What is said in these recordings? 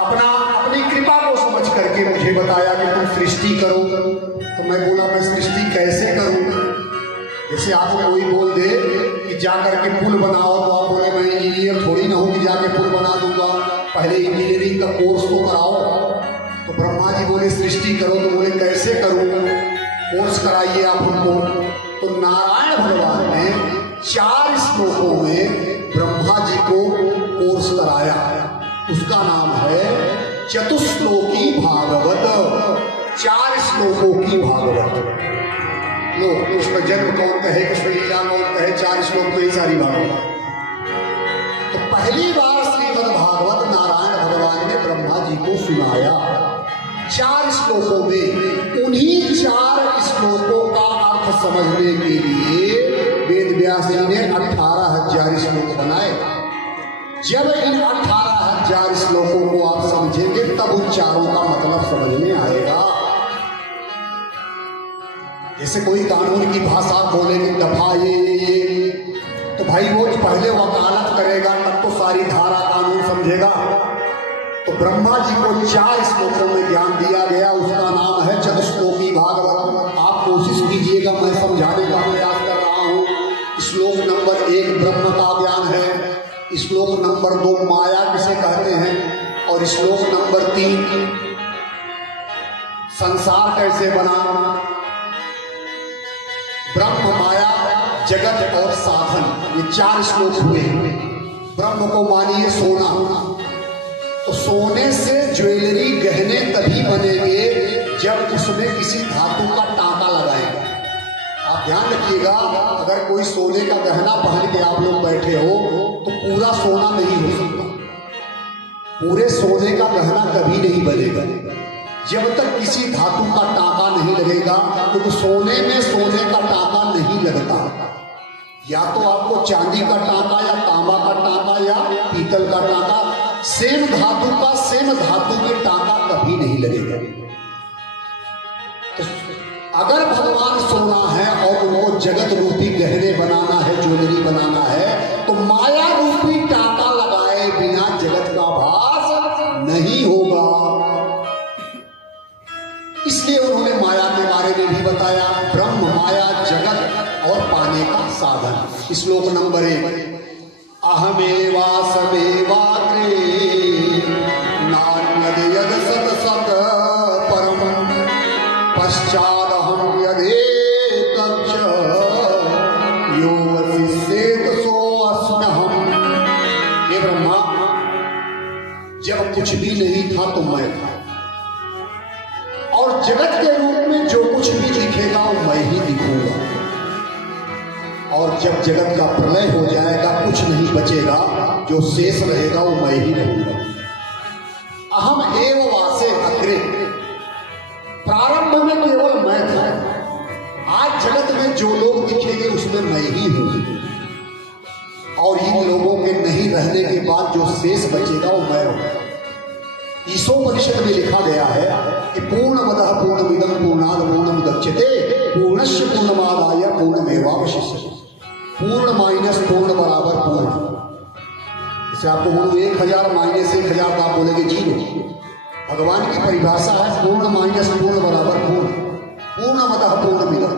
अपनी कृपा को समझ करके मुझे बताया कि तुम सृष्टि करो। तो मैं बोला मैं सृष्टि कैसे करूं? जैसे आपको कोई बोल दे कि जा करके पुल बनाओ, तो आप बोले मैं इंजीनियर थोड़ी ना हूं कि जाके पुल बना दूंगा, पहले इंजीनियरिंग का कोर्स तो कराओ। तो ब्रह्मा जी बोले सृष्टि करो, तो बोले कैसे करूं? कोर्स कराइए आप हमको। तो नारायण भगवान ने 4 श्लोकों में ब्रह्मा जी को कोर्स कराया। उसका नाम है चतुश्लोकी भागवत, 4 श्लोकों की भागवत। लो, कृष्ण जन्म कौन कहे, कृष्ण लीला कौन कहे, 4 श्लोक में ही सारी भागवत। तो पहली बार श्रीमद् भागवत नारायण भगवान ने ब्रह्मा जी को सुनाया 4 श्लोकों में। उन्हीं 4 श्लोकों का अर्थ समझने के लिए वेद व्यास जी ने 18,000 श्लोक बनाए। जब इन 18,000 श्लोकों को आप समझेंगे तब उन चारों का मतलब समझ में आएगा। जैसे कोई कानून की भाषा बोलेंगे दफा ये, तो भाई वो पहले वकालत करेगा तब तो सारी धारा कानून समझेगा। तो ब्रह्मा जी को 4 श्लोकों में ज्ञान दिया गया, उसका नाम है चतुश्लोकी भागवत। आप कोशिश कीजिएगा, मैं समझाने का प्रयास कर रहा हूँ। श्लोक नंबर 1 ब्रह्म का ज्ञान है, श्लोक नंबर 2 माया किसे कहते हैं, और श्लोक नंबर 3 संसार कैसे बना। ब्रह्म, माया, जगत और साधन, ये 4 श्लोक हुए। ब्रह्म को मानिए सोना, तो सोने से ज्वेलरी गहने तभी बनेंगे जब उसमें किसी धातु का टांका लगाएंगे। आप ध्यान रखिएगा, अगर कोई सोने का गहना पहन के आप लोग बैठे हो तो पूरा सोना नहीं हो सकता। पूरे सोने का गहना कभी नहीं बनेगा जब तक किसी धातु का टांका नहीं लगेगा, क्योंकि सोने में सोने का टांका नहीं लगता। या तो आपको चांदी का टांका या तांबा का टांका या पीतल का टांका, सेम धातु का सेम धातु के टांका कभी नहीं लगेगा। तो अगर भगवान सोना है और उनको जगत रूपी गहने बनाना है, ज्वेलरी बनाना है, तो माया रूपी टांका लगाए बिना जगत का भास नहीं होगा। इसलिए उन्होंने माया के बारे में भी बताया, ब्रह्म, माया, जगत और पाने का साधन। श्लोक नंबर 1 अहमेवा समेवाग्रे नान्यद यद सत सत परम पश्चादहं यदेतच्च यो वसिष्ठेत सो अस्म्यहम्। ये ब्रह्मा, जब कुछ भी नहीं था तो मैं था, और जगत के रूप में जो कुछ भी दिखेगा वो मैं ही दिखूंगा। और जब जगत का प्रलय हो जाएगा, कुछ नहीं बचेगा, जो शेष रहेगा वो मैं ही रहूंगा। अहम एव वासे अग्रे, प्रारंभ में केवल मैं था, आज जगत में जो लोग दिखेंगे उसमें मैं ही हूं। और इन लोगों के नहीं रहने के बाद जो शेष बचेगा वो मैं रहूंगा। ईशोपनिषद में लिखा गया है कि पूर्णमदः पूर्णमिदं पूर्णात् पूर्णमुदच्यते पूर्णस्य पूर्णमादाय पूर्णमेवावशिष्यते। पूर्ण माइनस पूर्ण बराबर पूर्ण। जैसे आपको बोलूं 1000 माइनस 1000 तो आप बोलेंगे 0। भगवान की परिभाषा है पूर्ण माइनस पूर्ण बराबर पूर्ण। पूर्णमदः पूर्णमिदं,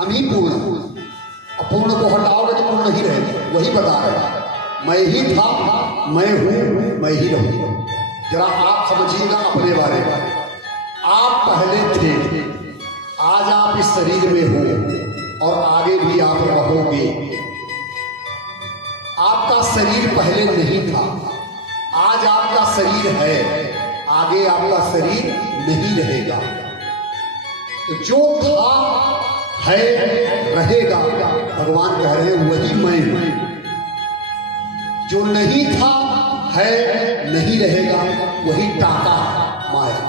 हम ही पूर्ण। अपूर्ण को हटाओगे तो पूर्ण ही रहेगा। वही बता रहे मैं ही था, मैं हूं, मैं ही रहूंगा। जरा आप समझिएगा अपने बारे में। आप पहले थे, आज आप इस शरीर में हो और आगे भी आप रहोगे। आपका शरीर पहले नहीं था, आज आपका शरीर है, आगे आपका शरीर नहीं रहेगा। तो जो था है रहेगा, भगवान कह रहे हैं वही मैं हूं। जो नहीं था है नहीं रहेगा, वही टाका माया।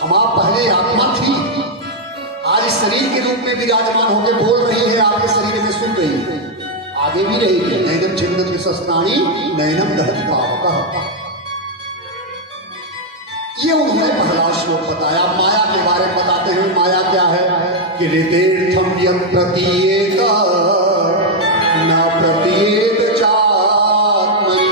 हम आप पहले आत्मा थी, आज शरीर के रूप में विराजमान होकर बोल रही है, आपके शरीर में सुन रही है, आगे भी रहेगी। नैनम छिन्नत विशस्तानी नैनम दहति पावकः। ये उन्होंने पहला श्लोक बताया। माया के बारे में बताते हैं। माया क्या है कि ऋतेर्थम यम प्रतीयेत न प्रतीयेत चात्मनि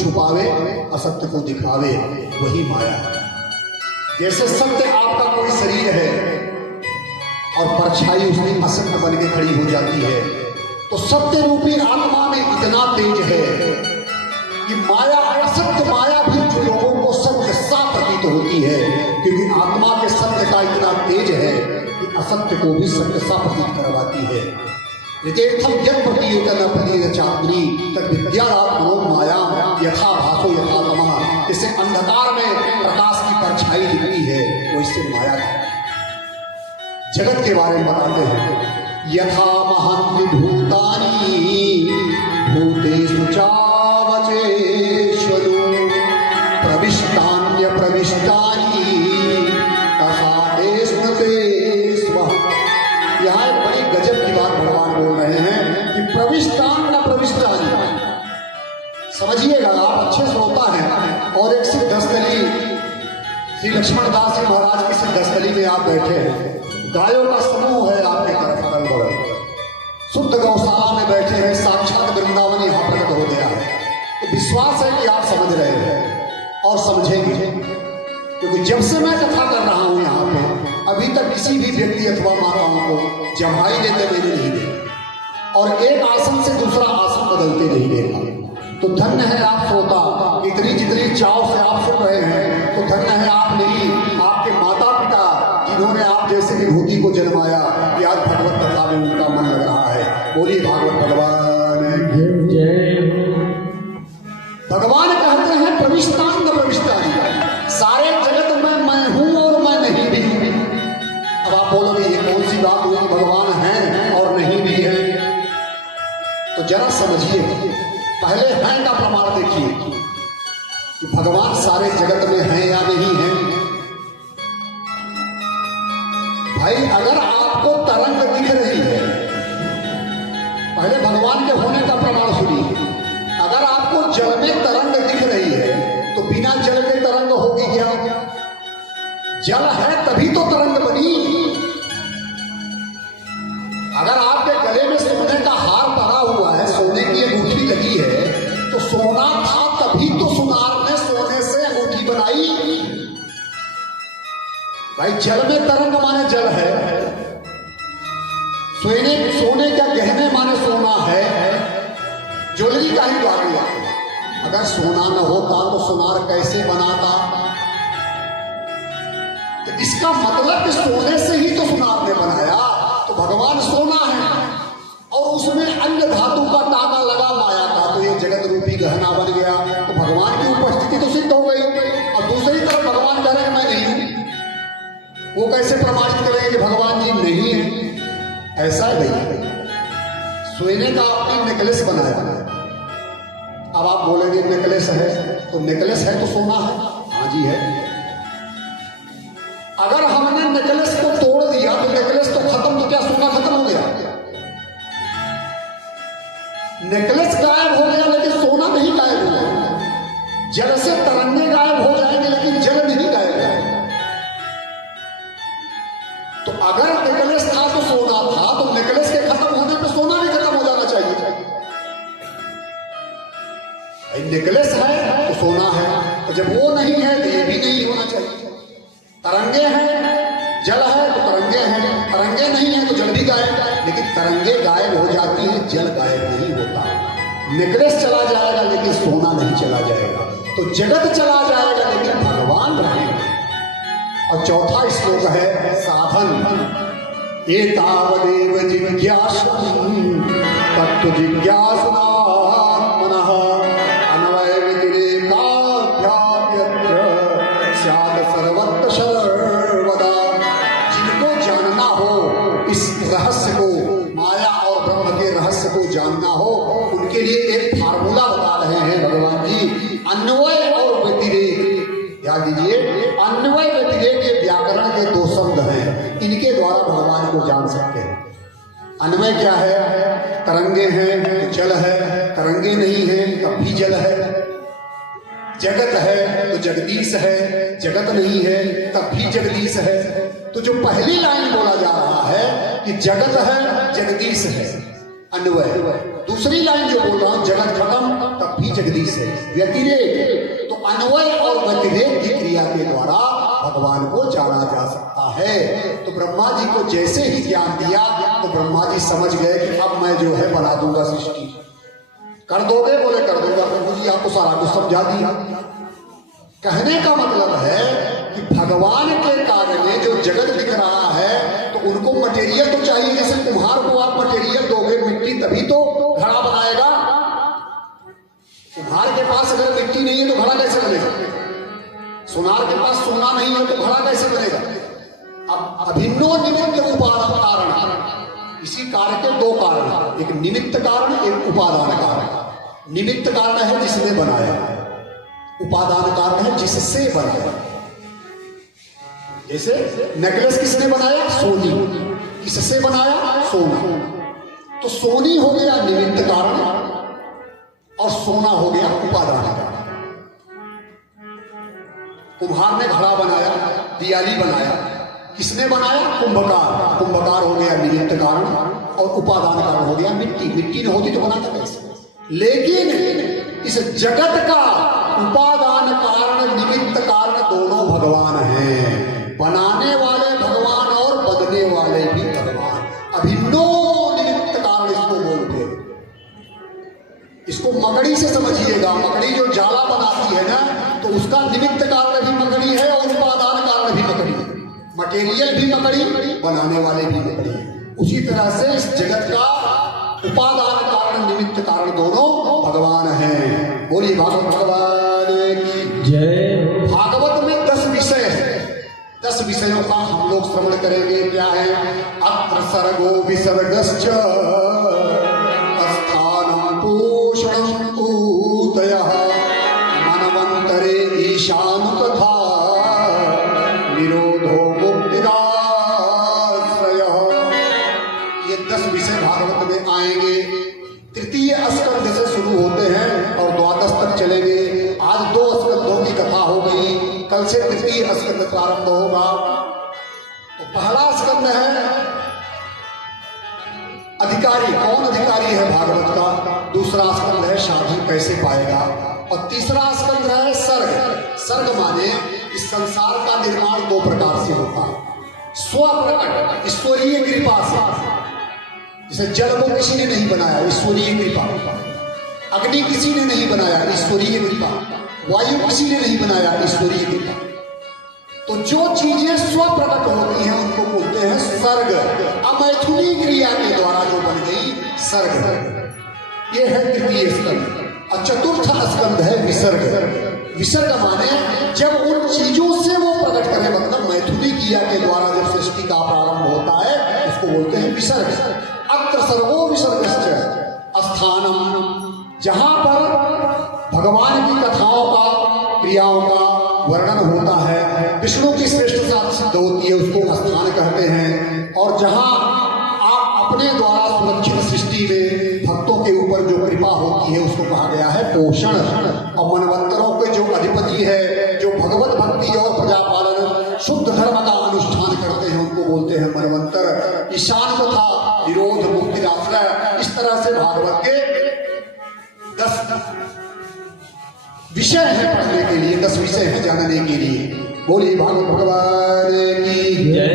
छुपावे, असत्य को दिखावे, वही माया है। जैसे सत्य आपका कोई शरीर है और परछाई उसमें असत्य बन के खड़ी हो जाती है, तो सत्य रूपी आत्मा में इतना तेज है कि माया, असत्य माया भी जो लोगों को सत्य सा प्रतीत होती है, क्योंकि आत्मा के सत्य का इतना तेज है कि असत्य को भी सत्य सा प्रतीत करवाती है। यथेर्थम यत् प्रतीयेत न प्रतीयेत चात्मनि तद् विद्यात्मनो माया यथा भासो यथा तमः। इससे अंधकार में प्रकाश की परछाई दिखती है, वो इससे माया है। जगत के बारे में बताते हैं, यथा महन्ति भूतानि भूतेषु चावचेष्वनु प्रविष्टान्य प्रविष्टानि तथा तेष्णते स्वः। यहाँ एक बड़ी गजब की बात भगवान बोल रहे हैं कि प्रविष्टान न प्रविष्टान। समझिएगा, आप अच्छे श्रोता हैं। और एक सिद्धस्थली श्री लक्ष्मण दास जी महाराज की सिद्धस्थली में आप बैठे हैं, गायों का समूह है आपके तरफ अगल बगल, शुद्ध गौशाला में बैठे हैं, साक्षात वृंदावन यहाँ प्रकट हो गया है। तो विश्वास है कि आप समझ रहे हैं और समझेंगे, क्योंकि जब से मैं कथा कर रहा हूँ यहाँ पे, अभी तक किसी भी व्यक्ति अथवा माताओं को जमाई लेते मैंने नहीं देखा और एक आसन से दूसरा आसन बदलते नहीं देखा। तो धन्य है आप श्रोता, इतनी जितनी चाव से आप सुन रहे हैं, तो धन्य है आप नहीं, आपके माता पिता जिन्होंने आप जैसे विभूति को जन्माया, कि आज भगवत कथा में उनका मन लग रहा है। बोलिए भागवत भगवान जय। भगवान कहते हैं प्रविष्टान न प्रविष्टान, सारे जगत में मैं हूं और मैं नहीं भी हूं। अब आप बोलोगे ये कौन सी बात हुई, भगवान हैं और नहीं भी है? तो जरा समझिए, पहले हैं का प्रमाण देखिए कि भगवान सारे जगत में हैं या नहीं हैं। भाई अगर आपको तरंग दिख रही है, पहले भगवान के होने का प्रमाण सुनिए। अगर आपको जल में तरंग दिख रही है, तो बिना जल के तरंग होगी क्या? जल है तभी तो तरंग बनी। अगर आपके गले में सोने का हार पड़ा हुआ है, सोने की अंगूठी लगी है, तो सोना था तभी तो सुनार ने सोने से अंगूठी बनाई। भाई जल में तरंग माने जल है, सोने का गहने माने सोना है, ज्वेलरी का ही बात है। अगर सोना न होता तो सुनार कैसे बनाता? तो इसका मतलब कि सोने से ही तो सुनार ने बनाया। तो भगवान सोना है और उसमें अन्य धातु का तागा लगा माया का, तो ये जगत रूपी गहना बन गया। तो भगवान की उपस्थिति तो सिद्ध हो गई। और दूसरी तरफ भगवान कह रहे हैं मैं नहीं हूं। वो कैसे प्रमाणित करेंगे कि भगवान जी नहीं है? ऐसा नहीं। सोने का आपने नेकलेस बनाया, अब आप बोलेंगे नेकलेस है, तो नेकलेस है तो सोना है। हाँ जी है। अगर हमने नेकलेस को तोड़ दिया तो नेकलेस तो खत्म, तो क्या सोना खत्म हो गया? नेकलेस गायब हो गया लेकिन सोना नहीं गायब हो गया। जल से तरंगे गायब हो जाएंगे लेकिन जल नहीं गायब होगा। तो अगर नेकलेस था तो सोना था, तो नेकलेस के खत्म होने पर सोना भी खत्म हो जाना चाहिए। नेकलेस है तो सोना है, तो जब वो नहीं है तो ये भी नहीं होना चाहिए। तरंगे हैं, जल है तो तरंगे हैं, तरंगे नहीं है तो जल भी गायब है। लेकिन तरंगे गायब हो जाती है, जल गायब नहीं होता। नेकलेस चला जाएगा लेकिन सोना नहीं चला जाएगा। तो जगत चला जाएगा लेकिन भगवान रहेगा। और चौथा श्लोक है साधन। एतावदेव जिज्ञासु तत्व जिज्ञासुनात्मनः अन्वय व्यतिरेकाभ्याप्यत्र स्यात् सर्वत्र सर्वदा। जिनको जानना हो इस रहस्य को, माया और ब्रह्म के रहस्य को जानना हो, उनके लिए एक फार्मूला बता रहे हैं भगवान जी। अन्वय और व्यतिरेक, याद दीजिए, अन्वय व्यतिरेक के व्याकरण के दो शब्द हैं, इनके द्वारा भगवान को जान सकते हैं। अन्वय क्या है? तरंगे हैं तो जल है, तरंगे नहीं है तब भी जल है। जगत है तो जगदीश है, जगत नहीं है तब भी जगदीश है। तो जो पहली लाइन बोला जा रहा है कि जगत है जगदीश है, अन्वय। दूसरी लाइन जो बोल रहा हूं, जगत खत्म तब भी जगदीश है। व्यतिरेक तो अन्वय और व्यतिरेक की क्रिया के द्वारा भगवान को जाना जा सकता है। तो ब्रह्मा जी को जैसे ही ज्ञान दिया तो ब्रह्मा जी समझ गए कि अब मैं जो है बना दूंगा सृष्टि। कर दोगे? बोले कर दूंगा। प्रभु जी आपको सारा कुछ समझा दिया। कहने का मतलब है कि भगवान के कार्य में जो जगत दिख रहा है तो उनको मटेरियल तो चाहिए। जैसे कुम्हार को आप मटेरियल दोगे, मिट्टी, तभी तो घड़ा बनाएगा। कुम्हार के पास अगर मिट्टी नहीं है तो घड़ा कैसे बनेगा? सुनार के पास सोना नहीं है तो घड़ा कैसे बनेगा? अब अभिन्नो निमित्त उपादान कारण, इसी कार्य के दो कारण, एक निमित्त कारण, एक उपादान कारण। निमित्त कारण है जिसने बनाया, उपादान कारण है जिससे बनाया। जैसे नेकलेस किसने बनाया? सोनी। किससे बनाया? सोना। तो सोनी हो गया निमित्त कारण और सोना हो गया उपादान कारण। कुम्हार ने घड़ा बनाया, दियाली बनाया, किसने बनाया? कुंभकार। कुंभकार हो गया निमित्त कारण और उपादान कारण हो गया मिट्टी। मिट्टी न होती तो बनाता कैसे? लेकिन इस जगत का उपादान कारण निमित्त कारण दोनों भगवान हैं। बनाने वाले भगवान और बनने वाले भी भगवान। अभिन्नो निमित्त कारण इसको बोलते हैं। इसको मकड़ी से समझिएगा। मकड़ी जो जाला बनाती है ना, तो उसका निमित्त कारण भी मकड़ी है और उपादान कारण भी मकड़ी है। मटेरियल भी मकड़ी, बनाने वाले भी मकड़ी। उसी तरह से इस जगत का उपादान कारण निमित्त कारण दोनों भगवान हैं। बोलिए भागवत भगवान की जय। भागवत में 10 विषय है। 10 विषयों का हम लोग श्रवण करेंगे। क्या है? अत्र सर्गो विसर्गश्च स्थानं पोषणं ऊतयः मनवंतरे ईशान तथा निरोधो मुक्तिदाश्रयः। ये 10 विषय भागवत में आएंगे। तृतीय स्कंध से शुरू होते हैं और द्वादश तक चलेंगे। आज 2 स्कंधों की कथा हो गई, कल से तृतीय स्कंध प्रारंभ होगा। तो पहला स्कंध है अधिकारी। कौन अधिकारी है भागवत का? दूसरा स्कंध है साधु कैसे पाएगा, और तीसरा स्कंध है सर्ग। सर्ग माने इस संसार का निर्माण 2 प्रकार से होता है। स्वप्रकट ईश्वरीय कृपा से, जैसे जल को किसी ने नहीं बनाया, ईश्वरीय कृपा। अग्नि किसी ने नहीं बनाया, ईश्वरीय कृपा। वायु किसी ने नहीं बनाया, ईश्वरीय कृपा। तो जो चीजें स्वप्रकट होती हैं उनको बोलते हैं सर्ग। अमैथुनी क्रिया के द्वारा जो बन गई सर्ग। ये है तृतीय स्कंध। और चतुर्थ स्कंध है विसर्ग। विसर्ग माने जब उन चीजों से वो प्रकट करे, मतलब मैथुनी क्रिया के द्वारा जब सृष्टि का प्रारंभ होता है उसको बोलते हैं विसर्ग। अत्र सर्वो विसर्गश्च स्थानम, जहां पर भगवान की कथाओं का, क्रियाओं का वर्णन होता है, विष्णु की श्रेष्ठता सिद्ध होती है, उसको स्थान कहते हैं। और जहां आप अपने द्वारा सुरक्षित सृष्टि में भक्तों के ऊपर जो कृपा होती है उसको कहा गया है पोषण। और मनवंतरों के जो अधिपति है, जो भगवत भक्ति और प्रजापालन शुद्ध धर्म का अनुष्ठान करते हैं, उनको बोलते हैं मनवंतर। ईशान तथा निरोध मुक्ति आश्रय। इस तरह से भागवत के 10 विषय है पढ़ने के लिए, 10 विषय है जानने के लिए। बोलिए भागवत भगवान की जय।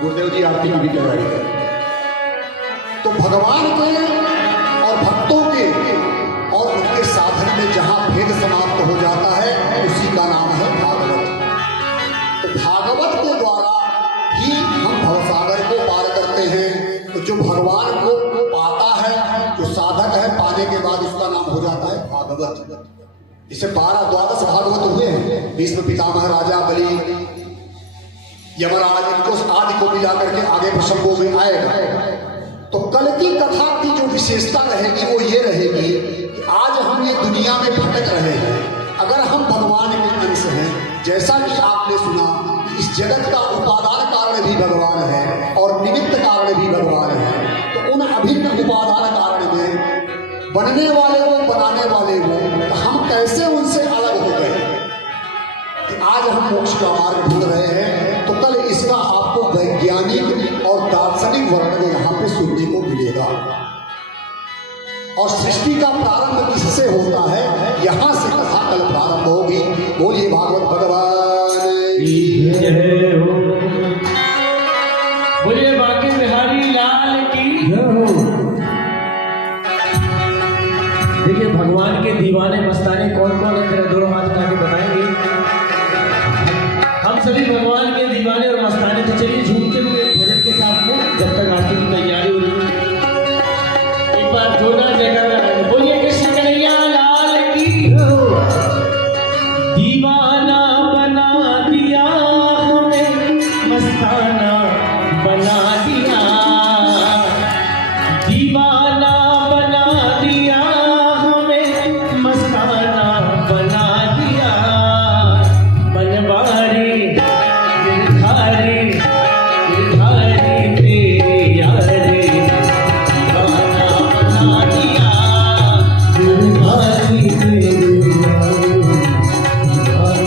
गुरुदेव जी आरती की भी तैयारी करें। तो भगवान के और भक्तों के और उनके साधन में जहां भेद समाप्त हो जाता है उसी का नाम है भागवत। तो भागवत के द्वारा ही हम भवसागर को पार करते हैं। तो जो भगवान को पाता है, जो साधक है, पाने के बाद उसका नाम हो जाता है भागवत। इसे 12-12 भागवत हुए हैं। भीष्म पितामह, राजा बलि, यमराज, इनको आदि को मिला करके आगे प्रसंगों में आएगा। तो कल की कथा की जो विशेषता रहेगी वो ये रहेगी कि आज हम ये दुनिया में भटक रहे हैं। अगर हम भगवान के अंश हैं, जैसा कि आपने सुना, इस जगत का उपादान कारण भी भगवान है और निमित्त कारण भी भगवान है। तो उन अभिन्न उपादान कारण में बनने वाले वो, बनाने वाले वो, तो हम कैसे उनसे अलग हो गए कि आज हम मोक्ष का मार्ग ढूंढ रहे हैं। तो कल इसका आपको वैज्ञानिक और दार्शनिक वर्णन यहाँ पे सुनने को मिलेगा। और सृष्टि का प्रारंभ किससे होता है, यहां से कथा कल प्रारंभ होगी। बोलिए भागवत भगवान की जय हो। बोलिए बांके बिहारी लाल की जय हो। देखिए भगवान के दीवाने मस्ताने कौन कौन है, तेरा दोनों हाथ उठा के बताएंगे। हम सभी भगवान के दीवाने और मस्ताने, तो चलिए झूमते हुए भजन के साथ में जब तक आरती की तैयारी हो रही है एक बार जोरदार जयकारा लगाएंगे। बोलिए कृष्ण कन्हैया लाल की जय हो। दीवाना बना दिया हमें, मस्ताना बना दिया, दीवाना बना दिया हमें, मस्ताना बना दिया, बनवारी गिरधारी गिरधारी तेरी यारी, दीवाना बना दिया गिरधारी तेरी यारी।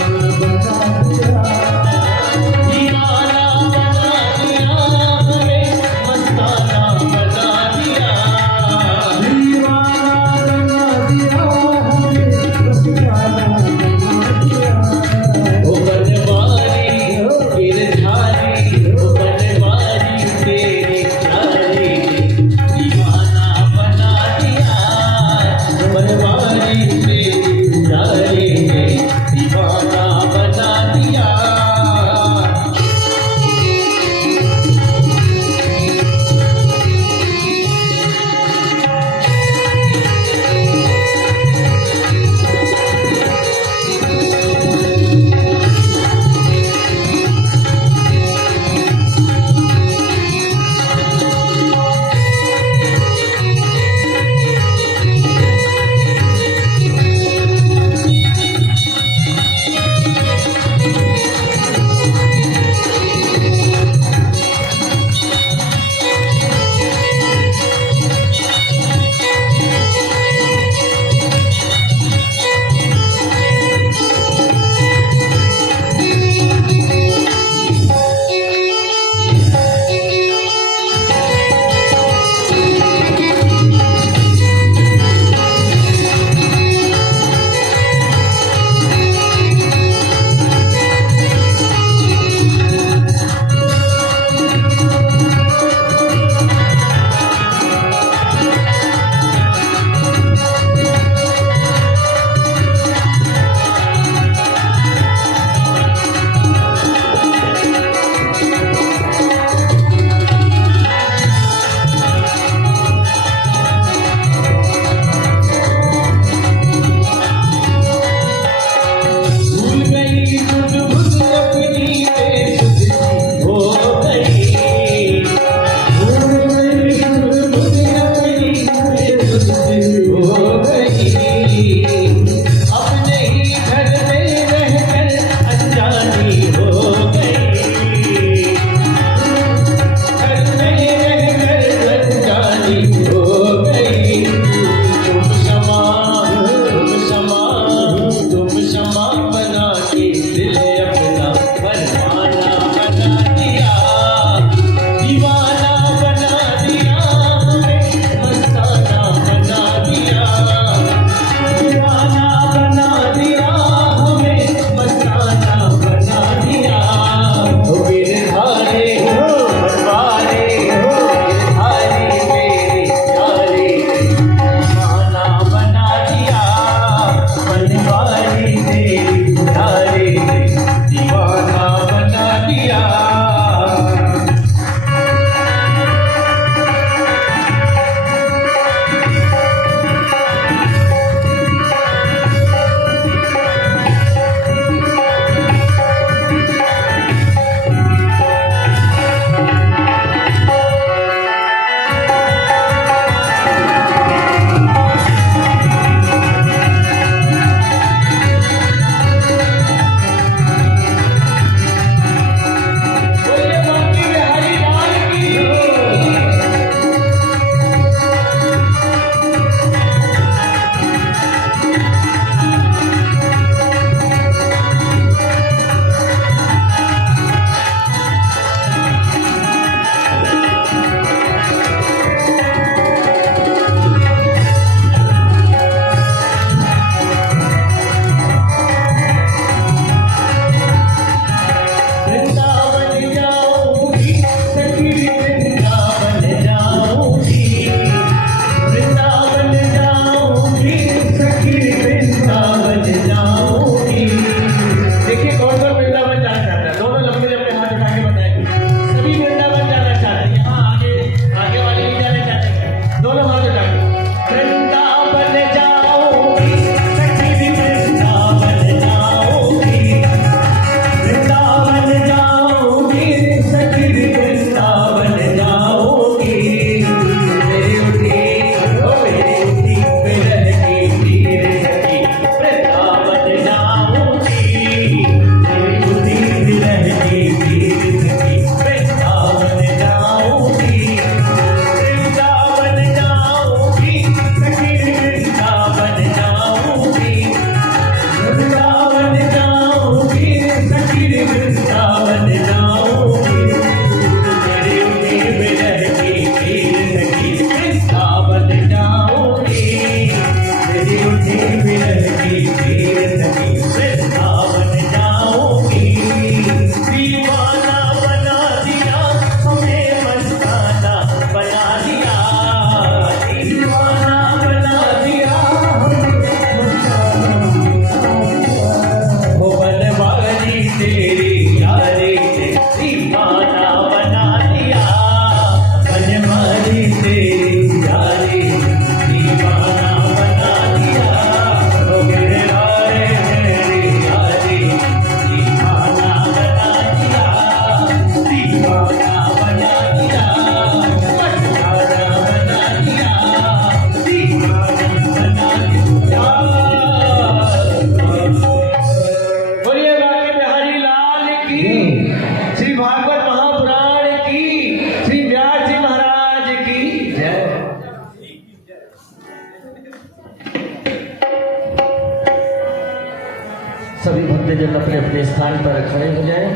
सभी भक्तजन अपने अपने स्थान पर खड़े हो जाएं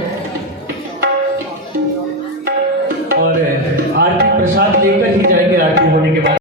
और आरती प्रसाद लेकर ही जाएंगे। आरती होने के बाद